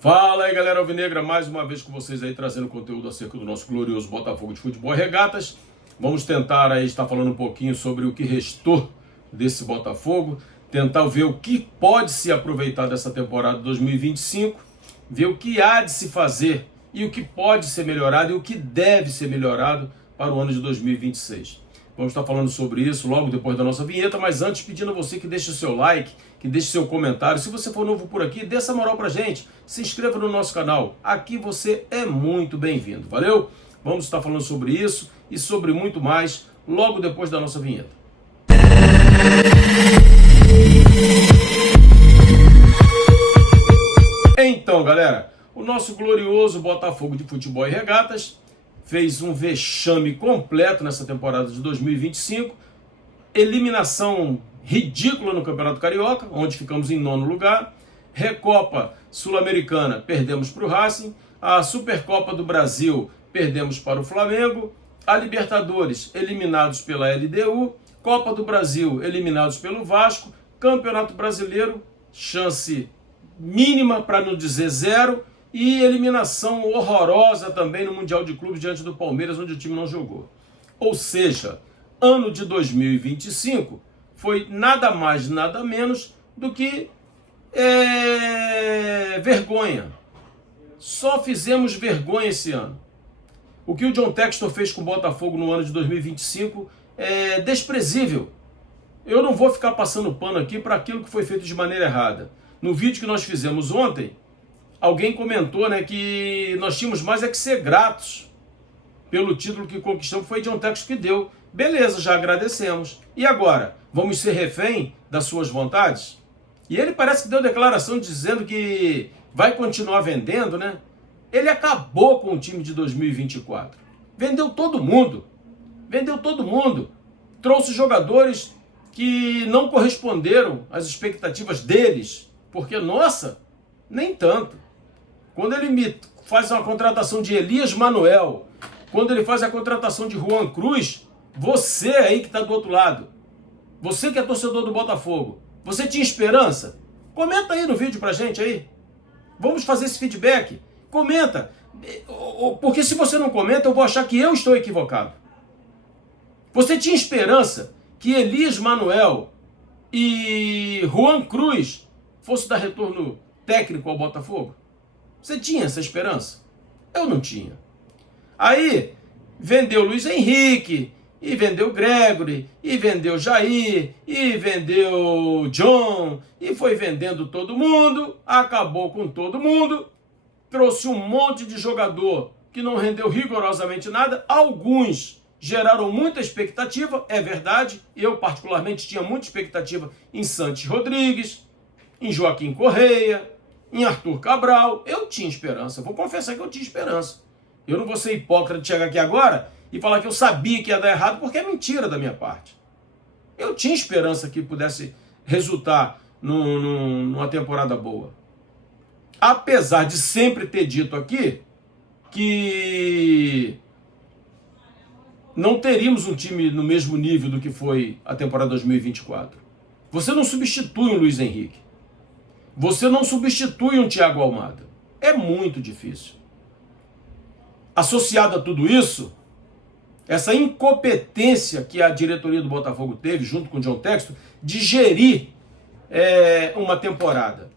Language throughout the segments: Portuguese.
Fala aí, galera alvinegra, mais uma vez com vocês aí trazendo conteúdo acerca do nosso glorioso Botafogo de Futebol e Regatas. Vamos tentar aí estar falando um pouquinho sobre o que restou desse Botafogo, tentar ver o que pode se aproveitar dessa temporada 2025, ver o que há de se fazer e o que pode ser melhorado e o que deve ser melhorado para o ano de 2026. Vamos estar falando sobre isso logo depois da nossa vinheta, mas antes pedindo a você que deixe o seu like, que deixe seu comentário. Se você for novo por aqui, dê essa moral pra gente, se inscreva no nosso canal. Aqui você é muito bem-vindo, valeu? Vamos estar falando sobre isso e sobre muito mais logo depois da nossa vinheta. Então, galera, o nosso glorioso Botafogo de Futebol e Regatas fez um vexame completo nessa temporada de 2025, eliminação ridícula no Campeonato Carioca, onde ficamos em 9º lugar, Recopa Sul-Americana, perdemos para o Racing, a Supercopa do Brasil, perdemos para o Flamengo, a Libertadores, eliminados pela LDU, Copa do Brasil, eliminados pelo Vasco, Campeonato Brasileiro, chance mínima, para não dizer zero, e eliminação horrorosa também no Mundial de Clubes diante do Palmeiras, onde o time não jogou. Ou seja, ano de 2025 foi nada mais, nada menos do que vergonha. Só fizemos vergonha esse ano. O que o John Textor fez com o Botafogo no ano de 2025 é desprezível. Eu não vou ficar passando pano aqui para aquilo que foi feito de maneira errada. No vídeo que nós fizemos ontem, alguém comentou, que nós tínhamos mais é que ser gratos pelo título que conquistamos, foi John Textor que deu. Beleza, já agradecemos. E agora? Vamos ser refém das suas vontades? E ele parece que deu declaração dizendo que vai continuar vendendo, Ele acabou com o time de 2024. Vendeu todo mundo. Vendeu todo mundo. Trouxe jogadores que não corresponderam às expectativas deles. Porque, nossa, nem tanto. Quando ele me faz uma contratação de Elias Manuel, quando ele faz a contratação de Juan Cruz, você aí que está do outro lado, você que é torcedor do Botafogo, você tinha esperança? Comenta aí no vídeo pra gente aí. Vamos fazer esse feedback. Comenta. Porque se você não comenta, eu vou achar que eu estou equivocado. Você tinha esperança que Elias Manuel e Juan Cruz fossem dar retorno técnico ao Botafogo? Você tinha essa esperança? Eu não tinha. Aí, vendeu Luiz Henrique, e vendeu Gregory, e vendeu Jair, e vendeu John, e foi vendendo todo mundo, acabou com todo mundo, trouxe um monte de jogador que não rendeu rigorosamente nada. Alguns geraram muita expectativa, é verdade. Eu particularmente tinha muita expectativa em Santos Rodrigues, em Joaquim Correia, em Arthur Cabral. Eu tinha esperança, vou confessar que eu tinha esperança. Eu não vou ser hipócrita de chegar aqui agora e falar que eu sabia que ia dar errado, porque é mentira da minha parte. Eu tinha esperança que pudesse resultar numa temporada boa. Apesar de sempre ter dito aqui que não teríamos um time no mesmo nível do que foi a temporada 2024. Você não substitui um Luiz Henrique. Você não substitui um Thiago Almada. É muito difícil. Associado a tudo isso, essa incompetência que a diretoria do Botafogo teve, junto com o John Textor, de gerir uma temporada.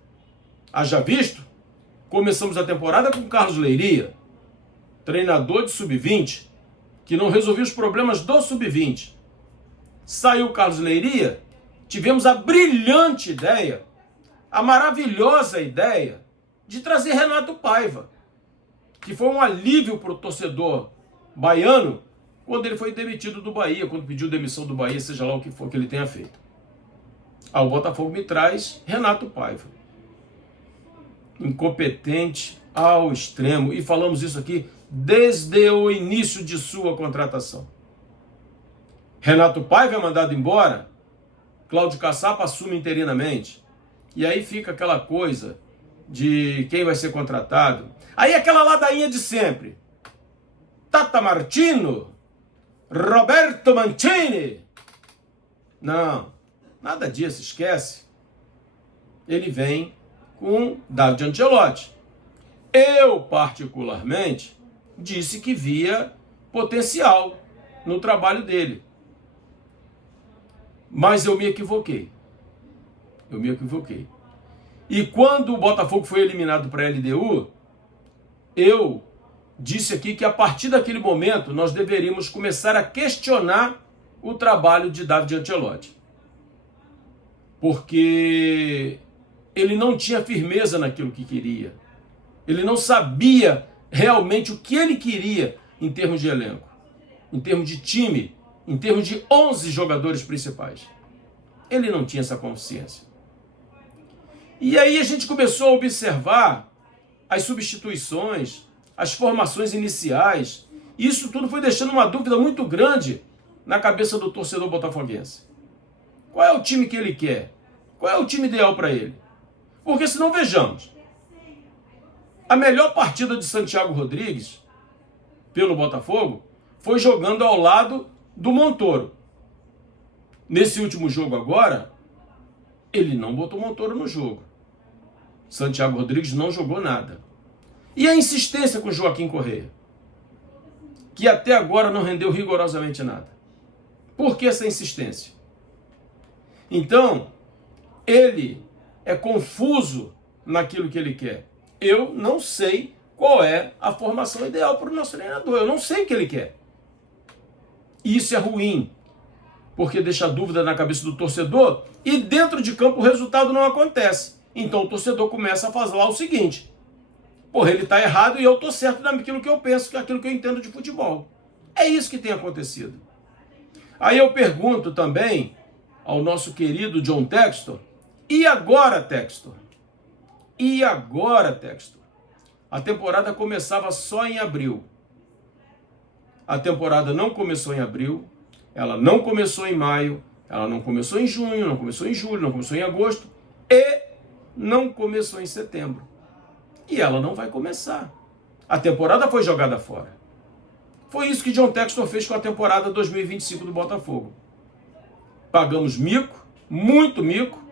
Haja visto, começamos a temporada com Carlos Leiria, treinador de sub-20, que não resolvia os problemas do sub-20. Saiu o Carlos Leiria, tivemos a brilhante ideia, a maravilhosa ideia de trazer Renato Paiva, que foi um alívio para o torcedor baiano quando ele foi demitido do Bahia, quando pediu demissão do Bahia, seja lá o que for que ele tenha feito. O Botafogo me traz Renato Paiva. Incompetente ao extremo, e falamos isso aqui desde o início de sua contratação. Renato Paiva é mandado embora, Cláudio Caçapa assume interinamente, e aí fica aquela coisa de quem vai ser contratado. Aí aquela ladainha de sempre. Tata Martino, Roberto Mancini. Não, nada disso, esquece. Ele vem com David Ancelotti. Eu, particularmente, disse que via potencial no trabalho dele. Mas eu me equivoquei. E quando o Botafogo foi eliminado para a LDU, eu disse aqui que a partir daquele momento nós deveríamos começar a questionar o trabalho de David Ancelotti. Porque ele não tinha firmeza naquilo que queria. Ele não sabia realmente o que ele queria em termos de elenco, em termos de time, em termos de 11 jogadores principais. Ele não tinha essa consciência. E aí a gente começou a observar as substituições, as formações iniciais. Isso tudo foi deixando uma dúvida muito grande na cabeça do torcedor botafoguense. Qual é o time que ele quer? Qual é o time ideal para ele? Porque senão, vejamos, a melhor partida de Santiago Rodrigues pelo Botafogo foi jogando ao lado do Montoro. Nesse último jogo agora, ele não botou o Montoro no jogo. Santiago Rodrigues não jogou nada. E a insistência com Joaquim Correia, que até agora não rendeu rigorosamente nada. Por que essa insistência? Então, ele é confuso naquilo que ele quer. Eu não sei qual é a formação ideal para o nosso treinador. Eu não sei o que ele quer. E isso é ruim, porque deixa dúvida na cabeça do torcedor e dentro de campo o resultado não acontece. Então o torcedor começa a falar o seguinte: porra, ele está errado e eu estou certo naquilo que eu penso, naquilo que eu entendo de futebol. É isso que tem acontecido. Aí eu pergunto também ao nosso querido John Textor: e agora, Textor? E agora, Textor? A temporada começava só em abril. A temporada não começou em abril, ela não começou em maio, ela não começou em junho, não começou em julho, não começou em agosto e não começou em setembro. E ela não vai começar. A temporada foi jogada fora. Foi isso que John Textor fez com a temporada 2025 do Botafogo. Pagamos mico, muito mico.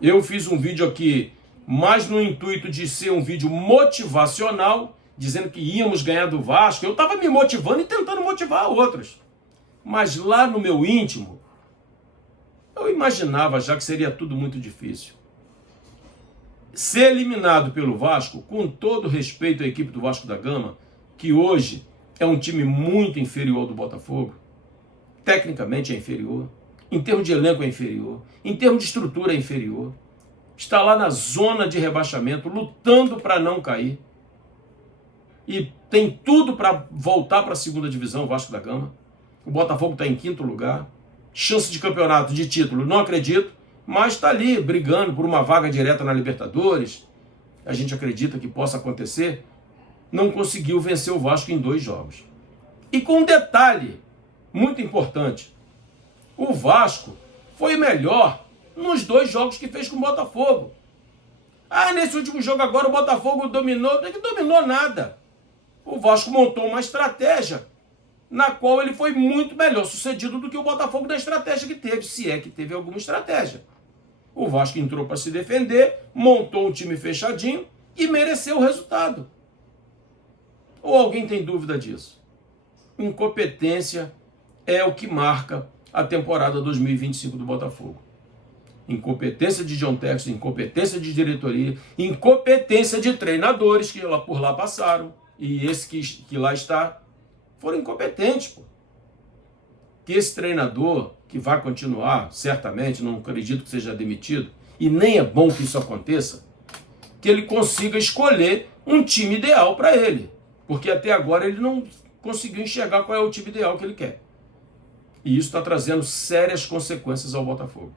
Eu fiz um vídeo aqui mais no intuito de ser um vídeo motivacional, dizendo que íamos ganhar do Vasco. Eu estava me motivando e tentando motivar outros. Mas lá no meu íntimo, eu imaginava já que seria tudo muito difícil. Ser eliminado pelo Vasco, com todo respeito à equipe do Vasco da Gama, que hoje é um time muito inferior ao do Botafogo, tecnicamente é inferior, em termos de elenco é inferior, em termos de estrutura é inferior, está lá na zona de rebaixamento, lutando para não cair, e tem tudo para voltar para a segunda divisão, o Vasco da Gama. O Botafogo está em 5º lugar, chance de campeonato, de título, não acredito, mas está ali brigando por uma vaga direta na Libertadores. A gente acredita que possa acontecer. Não conseguiu vencer o Vasco em 2 jogos. E com um detalhe muito importante: o Vasco foi melhor nos 2 jogos que fez com o Botafogo. Nesse último jogo agora o Botafogo dominou. Não é que dominou nada. O Vasco montou uma estratégia na qual ele foi muito melhor sucedido do que o Botafogo na estratégia que teve, se é que teve alguma estratégia. O Vasco entrou para se defender, montou um time fechadinho e mereceu o resultado. Ou alguém tem dúvida disso? Incompetência é o que marca a temporada 2025 do Botafogo. Incompetência de John Textor, incompetência de diretoria, incompetência de treinadores que por lá passaram, e esse que lá está, foram incompetentes, pô. Que esse treinador, que vai continuar, certamente, não acredito que seja demitido, e nem é bom que isso aconteça, que ele consiga escolher um time ideal para ele. Porque até agora ele não conseguiu enxergar qual é o time ideal que ele quer. E isso está trazendo sérias consequências ao Botafogo.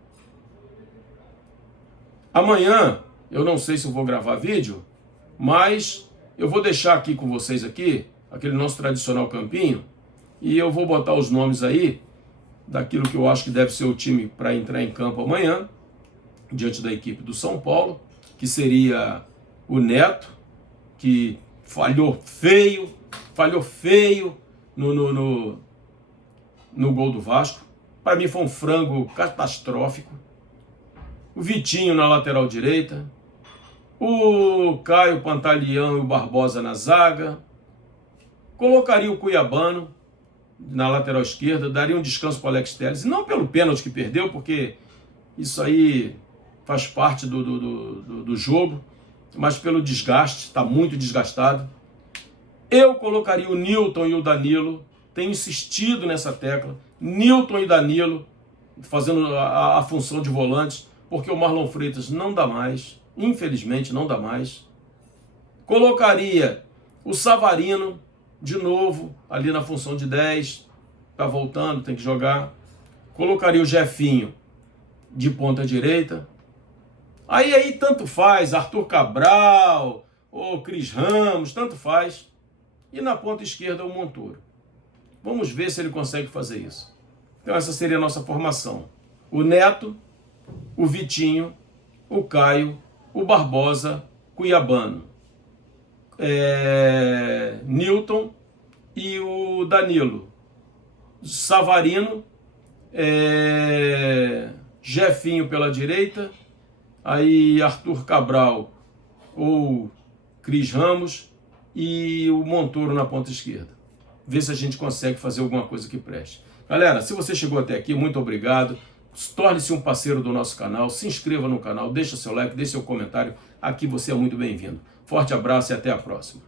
Amanhã, eu não sei se eu vou gravar vídeo, mas eu vou deixar aqui com vocês aqui, aquele nosso tradicional campinho, e eu vou botar os nomes aí daquilo que eu acho que deve ser o time para entrar em campo amanhã, diante da equipe do São Paulo, que seria o Neto, que falhou feio no gol do Vasco. Para mim foi um frango catastrófico. O Vitinho na lateral direita, o Caio Pantaleão e o Barbosa na zaga, colocaria o Cuiabano na lateral esquerda, daria um descanso para o Alex Telles, não pelo pênalti que perdeu, porque isso aí faz parte do jogo, mas pelo desgaste, está muito desgastado. Eu colocaria o Nilton e o Danilo, tenho insistido nessa tecla, Nilton e Danilo, fazendo a função de volantes, porque o Marlon Freitas não dá mais, infelizmente não dá mais. Colocaria o Savarino, de novo, ali na função de 10, tá voltando, tem que jogar. Colocaria o Jefinho de ponta direita. Aí tanto faz, Arthur Cabral, ou Cris Ramos, tanto faz. E na ponta esquerda o Montoro. Vamos ver se ele consegue fazer isso. Então essa seria a nossa formação. O Neto, o Vitinho, o Caio, o Barbosa, Cuiabano, Nilton e o Danilo, Savarino, Jefinho pela direita, aí Arthur Cabral ou Cris Ramos e o Montoro na ponta esquerda. Ver se a gente consegue fazer alguma coisa que preste. Galera, se você chegou até aqui, muito obrigado. Torne-se um parceiro do nosso canal, se inscreva no canal, deixa seu like, deixe seu comentário. Aqui você é muito bem-vindo. Forte abraço e até a próxima.